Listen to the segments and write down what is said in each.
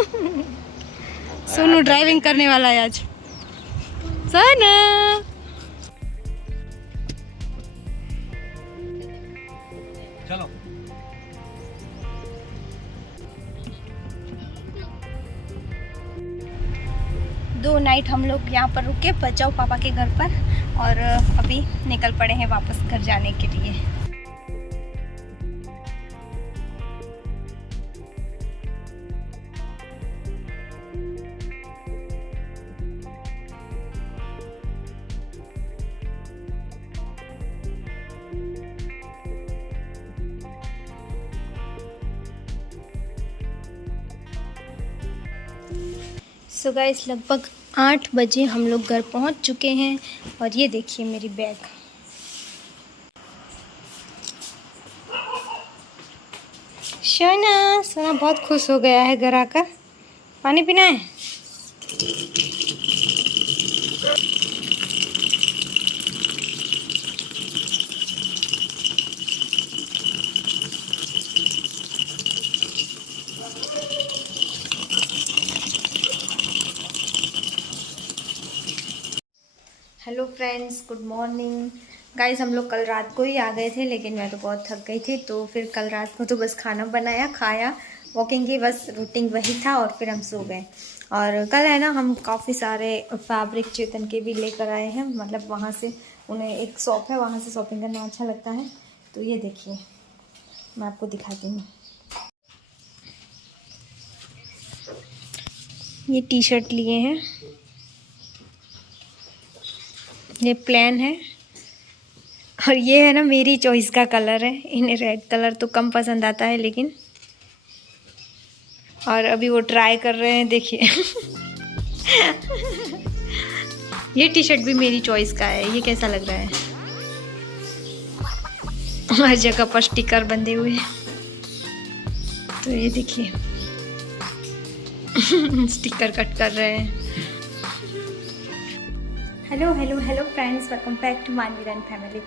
Sonu driving करने वाला है आज। सोनू चलो। 2 नाइट हम लोग यहाँ पर रुके बचाओ पापा के घर पर, और अभी निकल पड़े हैं वापस घर जाने के लिए। सो गाइस लगभग 8 बजे हम लोग घर पहुंच चुके हैं, और ये देखिए मेरी बैग। सोना सोना बहुत खुश हो गया है घर आकर। पानी पीना है? Hello friends, good morning. Guys हम लोग कल रात को ही आ गए थे, लेकिन मैं तो बहुत थक गई थी, तो फिर कल रात को तो बस खाना बनाया, खाया, वॉकिंग की, बस रूटीन वही था, और फिर हम सो गए। और कल है ना, हम काफ़ी सारे फैब्रिक चेतन के भी लेकर आए हैं, मतलब वहाँ से उन्हें एक शॉप है, वहाँ से शॉपिंग करना अच्छा लगता है। तो ये देखिए मैं आपको दिखाती हूँ। ये टी शर्ट लिए हैं, ये प्लेन है, और ये है ना मेरी चॉइस का कलर है। इन्हें रेड कलर तो कम पसंद आता है, लेकिन और अभी वो ट्राई कर रहे हैं, देखिए। ये टी शर्ट भी मेरी चॉइस का है। ये कैसा लग रहा है? हर जगह पर स्टिकर बंधे हुए हैं, तो ये देखिए। स्टिकर कट कर रहे हैं। Hello hello hello friends, welcome back to my वीरन फैमिली।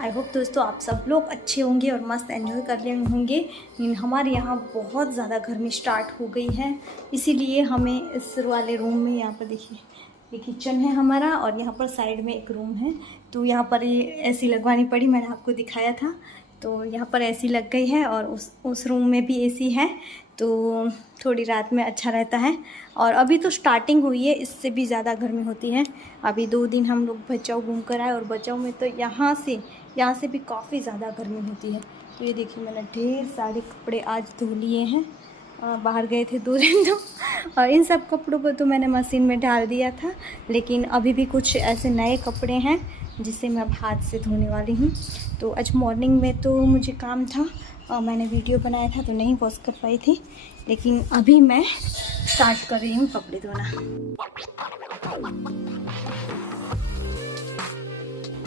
आई होप दोस्तों आप सब लोग अच्छे होंगे और मस्त एंजॉय कर रहे होंगे। हमारे यहाँ बहुत ज़्यादा गर्मी स्टार्ट हो गई है, इसीलिए हमें इस वाले रूम में, यहाँ पर देखिए ये किचन है हमारा, और यहाँ पर साइड में एक रूम है, तो यहाँ पर ये एसी लगवानी पड़ी। मैंने आपको दिखाया था, तो यहाँ पर एसी लग गई है, और उस रूम में भी एसी है, तो थोड़ी रात में अच्छा रहता है। और अभी तो स्टार्टिंग हुई है, इससे भी ज़्यादा गर्मी होती है। अभी 2 दिन हम लोग बचाओ घूम कर आए, और बचाओ में तो यहाँ से भी काफ़ी ज़्यादा गर्मी होती है। तो ये देखिए मैंने ढेर सारे कपड़े आज धो लिए हैं, बाहर गए थे 2 दिन तो, और इन सब कपड़ों को तो मैंने मशीन में डाल दिया था, लेकिन अभी भी कुछ ऐसे नए कपड़े हैं जिसे मैं अब हाथ से धोने वाली हूँ। तो आज मॉर्निंग में तो मुझे काम था, मैंने वीडियो बनाया था तो नहीं वॉश कर पाई थी, लेकिन अभी मैं स्टार्ट कर रही हूँ कपड़े धोना।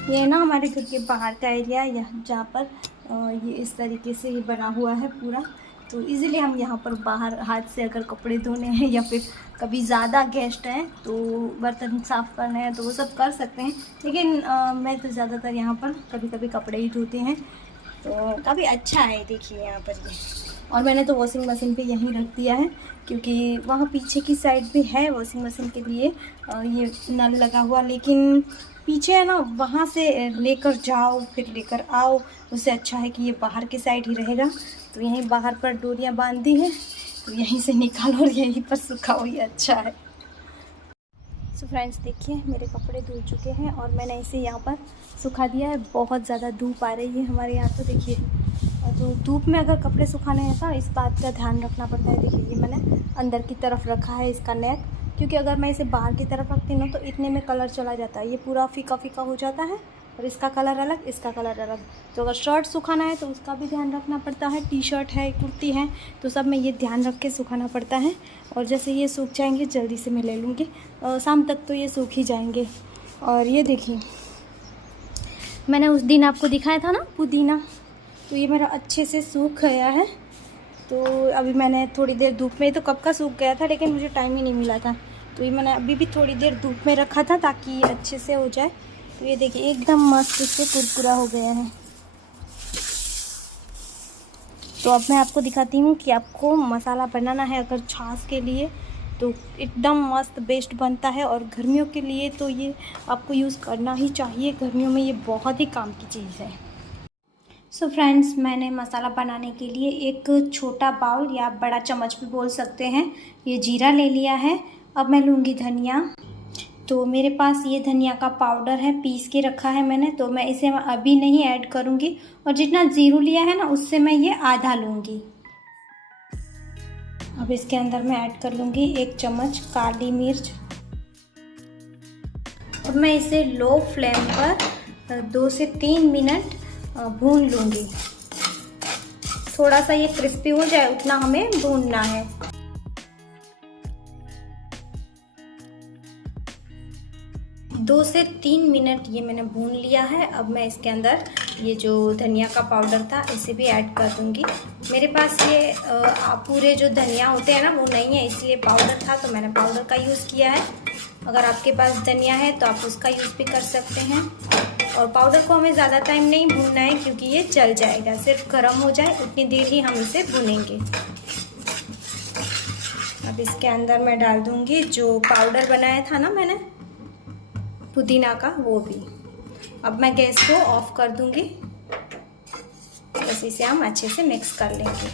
ये ना हमारे घर के बाहर का एरिया है, जहाँ पर ये इस तरीके से ये बना हुआ है पूरा, तो इजीली हम यहाँ पर बाहर हाथ से अगर कपड़े धोने हैं, या फिर कभी ज़्यादा गेस्ट हैं तो बर्तन साफ़ करने हैं, तो वो सब कर सकते हैं। लेकिन मैं तो ज़्यादातर यहाँ पर कभी कभी कपड़े ही धोते हैं, तो काफ़ी अच्छा है। देखिए यहाँ पर ये, और मैंने तो वॉशिंग मशीन पे यहीं रख दिया है, क्योंकि वहाँ पीछे की साइड भी है वॉशिंग मशीन के लिए ये नल लगा हुआ, लेकिन पीछे है ना, वहाँ से लेकर जाओ फिर लेकर आओ, उससे अच्छा है कि ये बाहर की साइड ही रहेगा। तो यहीं बाहर पर डोरियाँ बांध दी हैं, तो यहीं से निकालो और यहीं पर सुखाओ, ये अच्छा है। सो फ्रेंड्स देखिए मेरे कपड़े धुल चुके हैं, और मैंने इसे यहाँ पर सुखा दिया है। बहुत ज़्यादा धूप आ रही है हमारे यहाँ, तो देखिए, तो धूप में अगर कपड़े सुखाने हैं ना, इस बात का ध्यान रखना पड़ता है। देखिए ये मैंने अंदर की तरफ रखा है इसका नेट, क्योंकि अगर मैं इसे बाहर की तरफ रखती हूँ तो इतने में कलर चला जाता है, ये पूरा फीका फीका हो जाता है, और इसका कलर अलग, इसका कलर अलग। तो अगर शर्ट सुखाना है तो उसका भी ध्यान रखना पड़ता है, टी शर्ट है, कुर्ती है, तो सब में ये ध्यान रख के सुखाना पड़ता है। और जैसे ये सूख जाएंगे जल्दी से मैं ले लूँगी, शाम तक तो ये सूख ही जाएंगे। और ये देखिए मैंने उस दिन आपको दिखाया था ना पुदीना, तो ये मेरा अच्छे से सूख गया है। तो अभी मैंने थोड़ी देर धूप में, तो कब का सूख गया था, लेकिन मुझे टाइम ही नहीं मिला था, तो ये मैंने अभी भी थोड़ी देर धूप में रखा था ताकि ये अच्छे से हो जाए। तो ये देखिए एकदम मस्त से कुरकुरा हो गया है। तो अब मैं आपको दिखाती हूँ कि आपको मसाला बनाना है अगर छाछ के लिए तो एकदम मस्त बेस्ट बनता है। और गर्मियों के लिए तो ये आपको यूज़ करना ही चाहिए, गर्मियों में ये बहुत ही काम की चीज़ है। सो फ्रेंड्स, मैंने मसाला बनाने के लिए एक छोटा बाउल या बड़ा चम्मच भी बोल सकते हैं, ये जीरा ले लिया है। अब मैं लूँगी धनिया। तो मेरे पास ये धनिया का पाउडर है, पीस के रखा है मैंने, तो मैं इसे अभी नहीं ऐड करूँगी। और जितना ज़ीरो लिया है ना उससे मैं ये आधा लूँगी। अब इसके अंदर मैं ऐड कर लूँगी 1 चम्मच काली मिर्च। अब मैं इसे लो फ्लेम पर 2 से 3 मिनट भून लूँगी। थोड़ा सा ये क्रिस्पी हो जाए उतना हमें भूनना है। दो से 3 मिनट ये मैंने भून लिया है। अब मैं इसके अंदर ये जो धनिया का पाउडर था इसे भी ऐड कर दूँगी। मेरे पास ये पूरे जो धनिया होते हैं ना वो नहीं है, इसलिए पाउडर था तो मैंने पाउडर का यूज़ किया है। अगर आपके पास धनिया है तो आप उसका यूज़ भी कर सकते हैं। और पाउडर को हमें ज़्यादा टाइम नहीं भूनना है क्योंकि ये जल जाएगा, सिर्फ गर्म हो जाए उतनी देर ही हम इसे भूनेंगे। अब इसके अंदर मैं डाल दूँगी जो पाउडर बनाया था ना मैंने पुदीना का, वो भी। अब मैं गैस को ऑफ कर दूंगी, बस इसे हम अच्छे से मिक्स कर लेंगे।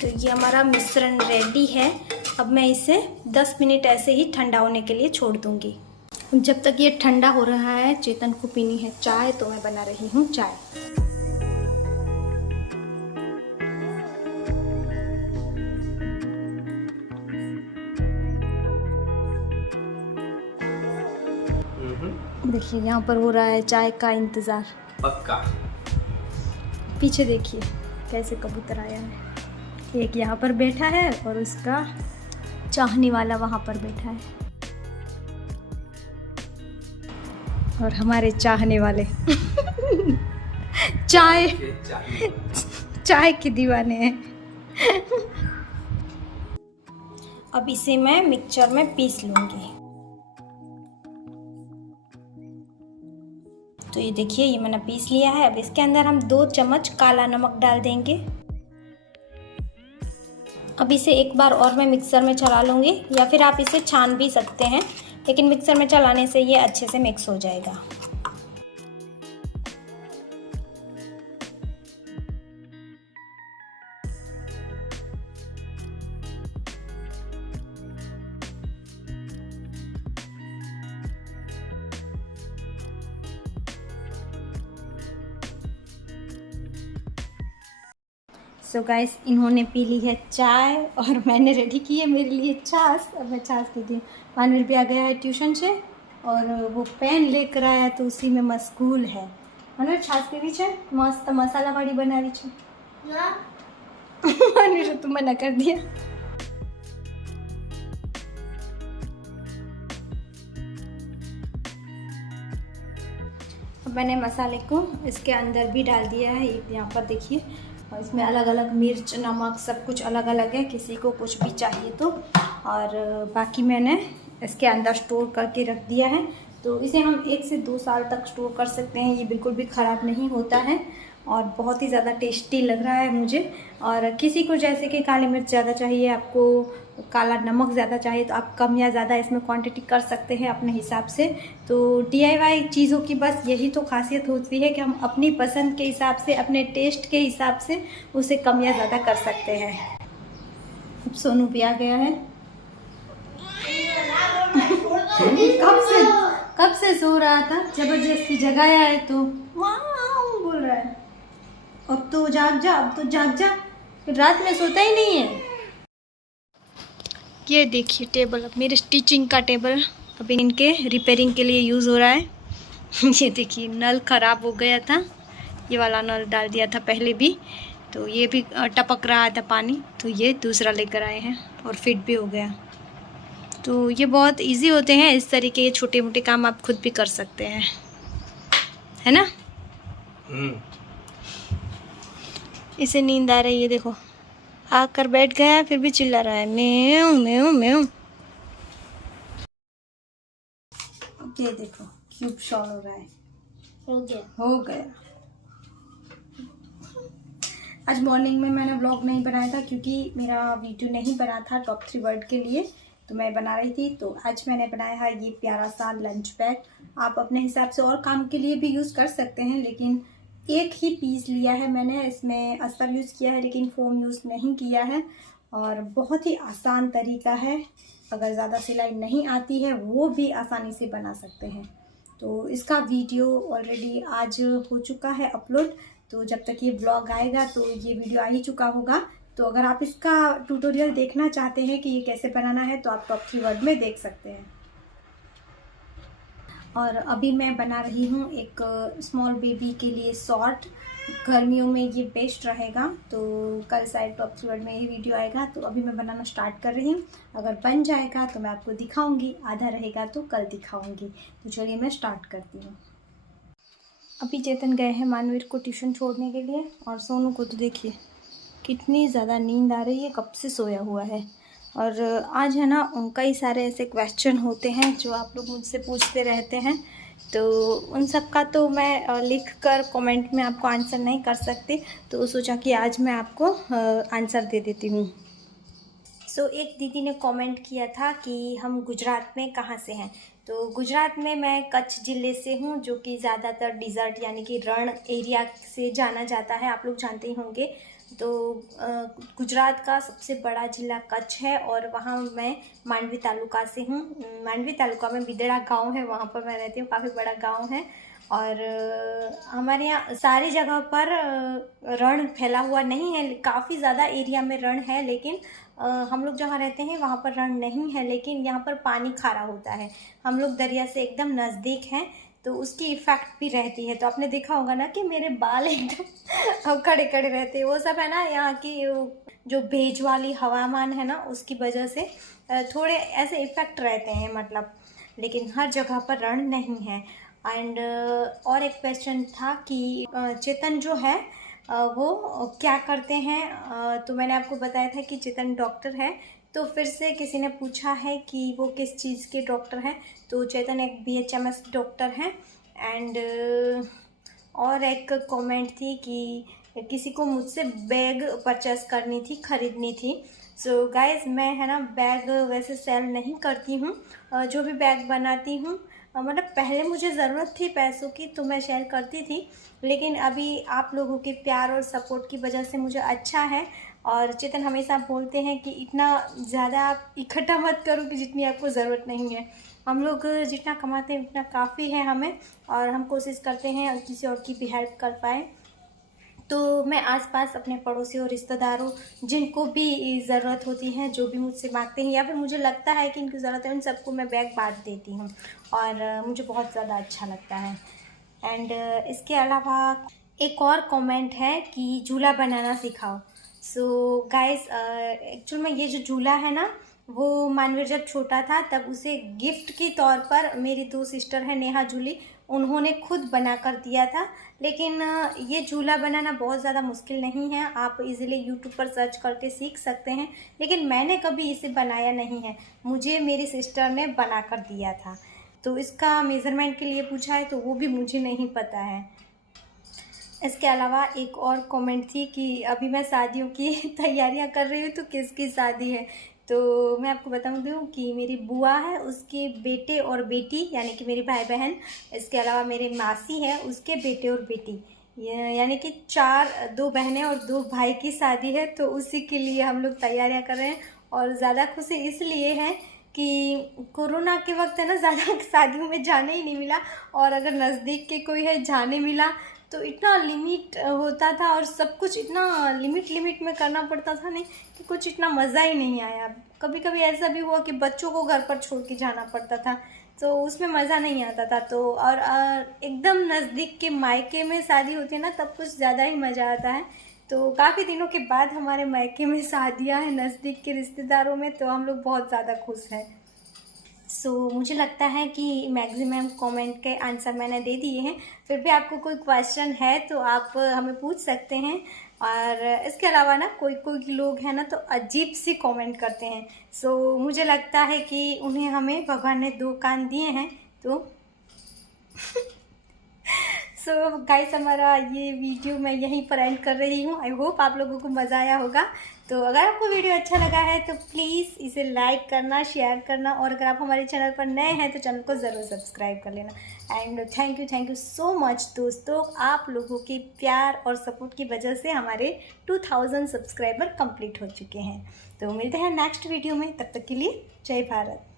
तो ये हमारा मिश्रण रेडी है। अब मैं इसे 10 मिनट ऐसे ही ठंडा होने के लिए छोड़ दूंगी। जब तक ये ठंडा हो रहा है, चेतन को पीनी है चाय, तो मैं बना रही हूँ चाय। देखिए यहाँ पर हो रहा है चाय का इंतज़ार। पक्का। पीछे देखिए कैसे कबूतर आया है। एक यहाँ पर बैठा है और उसका चाहने वाला वहाँ पर बैठा है। और हमारे चाहने वाले चाय के दीवाने हैं। अब इसे मैं मिक्सचर में पीस लूँगी। तो ये देखिए ये मैंने पीस लिया है। अब इसके अंदर हम 2 चम्मच काला नमक डाल देंगे। अब इसे एक बार और मैं मिक्सर में चला लूँगी, या फिर आप इसे छान भी सकते हैं, लेकिन मिक्सर में चलाने से ये अच्छे से मिक्स हो जाएगा। सो गाइस, इन्होंने पी ली है चाय और मैंने रेडी की है मेरे लिए छाछ। अब मैं छाछ पीती हूँ। मानवीर भी आ गया है ट्यूशन से और वो पेन लेकर आया तो उसी में मशगूल है। मानवीर छाछ पी रही है, मस्त मसाला वाली बना रही है। मानवीर तो मना कर दिया। अब मैंने मसाले को इसके अंदर भी डाल दिया है। यहाँ पर देखिए, और इसमें अलग अलग मिर्च, नमक सब कुछ अलग अलग है, किसी को कुछ भी चाहिए तो। और बाकी मैंने इसके अंदर स्टोर करके रख दिया है, तो इसे हम 1 से 2 साल तक स्टोर कर सकते हैं। ये बिल्कुल भी ख़राब नहीं होता है और बहुत ही ज़्यादा टेस्टी लग रहा है मुझे। और किसी को जैसे कि काली मिर्च ज़्यादा चाहिए, आपको काला नमक ज़्यादा चाहिए, तो आप कम या ज़्यादा इसमें क्वांटिटी कर सकते हैं अपने हिसाब से। तो DIY चीज़ों की बस यही तो खासियत होती है कि हम अपनी पसंद के हिसाब से, अपने टेस्ट के हिसाब से उसे कम या ज़्यादा कर सकते हैं। अब सोनू भी आ गया है। कब से सो रहा था, जबरदस्ती जगाया है तो वाह बोल रहा है। अब तो जाग जा, अब तो जाग जा, रात में सोता ही नहीं है। ये देखिए टेबल, अब मेरे स्टिचिंग का टेबल अभी इनके रिपेयरिंग के लिए यूज़ हो रहा है। ये देखिए नल ख़राब हो गया था, ये वाला नल डाल दिया था पहले भी, तो ये भी टपक रहा था पानी, तो ये दूसरा लेकर आए हैं और फिट भी हो गया। तो ये बहुत इजी होते हैं, इस तरीके के छोटे मोटे काम आप खुद भी कर सकते हैं, है ना। इसे नींद आ रही है, देखो आकर बैठ गया, फिर भी चिल्ला रहा है म्याऊं म्याऊं म्याऊं। ये देखो क्यूब शॉल हो रहा है। हो गया। आज मॉर्निंग में मैंने व्लॉग नहीं बनाया था क्योंकि मेरा वीडियो नहीं बना था टॉप 3 वर्ड के लिए, तो मैं बना रही थी। तो आज मैंने बनाया है ये प्यारा सा लंच बैग। आप अपने हिसाब से और काम के लिए भी यूज़ कर सकते हैं, लेकिन एक ही पीस लिया है मैंने। इसमें अस्तर यूज़ किया है लेकिन फोम यूज़ नहीं किया है, और बहुत ही आसान तरीका है। अगर ज़्यादा सिलाई नहीं आती है वो भी आसानी से बना सकते हैं। तो इसका वीडियो ऑलरेडी आज हो चुका है अपलोड, तो जब तक ये ब्लॉग आएगा तो ये वीडियो आ ही चुका होगा। तो अगर आप इसका ट्यूटोरियल देखना चाहते हैं कि ये कैसे बनाना है तो आप टॉप 3 वर्ड में देख सकते हैं। और अभी मैं बना रही हूँ एक स्मॉल बेबी के लिए शॉर्ट। गर्मियों में ये बेस्ट रहेगा, तो कल शायद टॉप 3 वर्ड में ये वीडियो आएगा। तो अभी मैं बनाना स्टार्ट कर रही हूँ। अगर बन जाएगा तो मैं आपको दिखाऊंगी, आधा रहेगा तो कल दिखाऊंगी। तो चलिए मैं स्टार्ट करती हूँ। अभी चेतन गए हैं मानवीर को ट्यूशन छोड़ने के लिए, और सोनू को तो देखिए कितनी ज़्यादा नींद आ रही है, कब से सोया हुआ है। और आज है ना कई सारे ऐसे क्वेश्चन होते हैं जो आप लोग मुझसे पूछते रहते हैं, तो उन सब का तो मैं लिख कर कमेंट में आपको आंसर नहीं कर सकती, तो सोचा कि आज मैं आपको आंसर दे देती हूँ। सो एक दीदी ने कमेंट किया था कि हम गुजरात में कहाँ से हैं। तो गुजरात में मैं कच्छ ज़िले से हूँ, जो कि ज़्यादातर डिज़र्ट यानी कि रण एरिया से जाना जाता है, आप लोग जानते ही होंगे। तो गुजरात का सबसे बड़ा ज़िला कच्छ है, और वहाँ मैं मांडवी तालुका से हूँ। मांडवी तालुका में बिदड़ा गांव है, वहाँ पर मैं रहती हूँ। काफ़ी बड़ा गांव है, और हमारे यहाँ सारी जगह पर रण फैला हुआ नहीं है। काफ़ी ज़्यादा एरिया में रण है, लेकिन हम लोग जहाँ रहते हैं वहाँ पर रण नहीं है, लेकिन यहाँ पर पानी खारा होता है। हम लोग दरिया से एकदम नज़दीक हैं, तो उसकी इफ़ेक्ट भी रहती है। तो आपने देखा होगा ना कि मेरे बाल एकदम अब खड़े खड़े रहते हैं। वो सब है ना यहाँ की जो भेज वाली हवामान है ना, उसकी वजह से थोड़े ऐसे इफ़ेक्ट रहते हैं मतलब, लेकिन हर जगह पर रण नहीं है। एंड और एक क्वेश्चन था कि चेतन जो है वो क्या करते हैं। तो मैंने आपको बताया था कि चेतन डॉक्टर है। तो फिर से किसी ने पूछा है कि वो किस चीज़ के डॉक्टर हैं, तो चेतन एक BHMS डॉक्टर हैं। एंड और एक कमेंट थी कि किसी को मुझसे बैग परचेस करनी थी, ख़रीदनी थी। सो गाइस, मैं है ना बैग वैसे सेल नहीं करती हूँ। जो भी बैग बनाती हूँ, मतलब पहले मुझे ज़रूरत थी पैसों की तो मैं शेयर करती थी, लेकिन अभी आप लोगों के प्यार और सपोर्ट की वजह से मुझे अच्छा है। और चेतन हमेशा बोलते हैं कि इतना ज़्यादा आप इकट्ठा मत करो कि जितनी आपको ज़रूरत नहीं है। हम लोग जितना कमाते हैं उतना काफ़ी है हमें, और हम कोशिश करते हैं किसी और की भी हेल्प कर पाएँ। तो मैं आसपास अपने पड़ोसी और रिश्तेदारों, जिनको भी ज़रूरत होती है, जो भी मुझसे मांगते हैं या फिर मुझे लगता है कि इनकी ज़रूरत है, उन सबको मैं बैग बांट देती हूँ, और मुझे बहुत ज़्यादा अच्छा लगता है। एंड इसके अलावा एक और कमेंट है कि झूला बनाना सिखाओ। सो गाइस, एक्चुअल में ये जो झूला है ना, वो मानवीर जब छोटा था तब उसे गिफ्ट के तौर पर मेरी 2 सिस्टर है नेहा जूली, उन्होंने खुद बना कर दिया था। लेकिन ये झूला बनाना बहुत ज़्यादा मुश्किल नहीं है, आप इजीली यूट्यूब पर सर्च करके सीख सकते हैं। लेकिन मैंने कभी इसे बनाया नहीं है, मुझे मेरी सिस्टर ने बना कर दिया था। तो इसका मेज़रमेंट के लिए पूछा है तो वो भी मुझे नहीं पता है। इसके अलावा एक और कमेंट थी कि अभी मैं शादियों की तैयारियां कर रही हूँ, तो किसकी शादी है। तो मैं आपको बता दूँ कि मेरी बुआ है, उसके बेटे और बेटी यानी कि मेरे भाई बहन, इसके अलावा मेरे मासी है, उसके बेटे और बेटी, यानी कि 2 बहनें और 2 भाई की शादी है। तो उसी के लिए हम लोग तैयारियां कर रहे हैं, और ज़्यादा खुशी इसलिए है कि कोरोना के वक्त है ना, ज़्यादा शादियों में जाने ही नहीं मिला, और अगर नज़दीक के कोई है जाने मिला तो इतना लिमिट होता था, और सब कुछ इतना लिमिट में करना पड़ता था नहीं कि कुछ इतना मज़ा ही नहीं आया। कभी कभी ऐसा भी हुआ कि बच्चों को घर पर छोड़ के जाना पड़ता था, तो उसमें मज़ा नहीं आता था। तो और एकदम नज़दीक के मायके में शादी होती है ना, तब कुछ ज़्यादा ही मज़ा आता है। तो काफ़ी दिनों के बाद हमारे मायके में शादियाँ हैं नज़दीक के रिश्तेदारों में, तो हम लोग बहुत ज़्यादा खुश हैं। सो मुझे लगता है कि मैक्सिमम कमेंट के आंसर मैंने दे दिए हैं। फिर भी आपको कोई क्वेश्चन है तो आप हमें पूछ सकते हैं। और इसके अलावा ना कोई कोई लोग हैं ना तो अजीब सी कमेंट करते हैं। सो मुझे लगता है कि हमें भगवान ने 2 कान दिए हैं, तो सो गाइस हमारा ये वीडियो मैं यहीं पर एंड कर रही हूँ। आई होप आप लोगों को मज़ा आया होगा। तो अगर आपको वीडियो अच्छा लगा है तो प्लीज़ इसे लाइक करना, शेयर करना, और अगर आप हमारे चैनल पर नए हैं तो चैनल को ज़रूर सब्सक्राइब कर लेना। And thank you so much दोस्तों, आप लोगों के प्यार और सपोर्ट की वजह से हमारे 2000 सब्सक्राइबर कंप्लीट हो चुके हैं। तो मिलते हैं नेक्स्ट वीडियो में, तब तक के लिए जय भारत।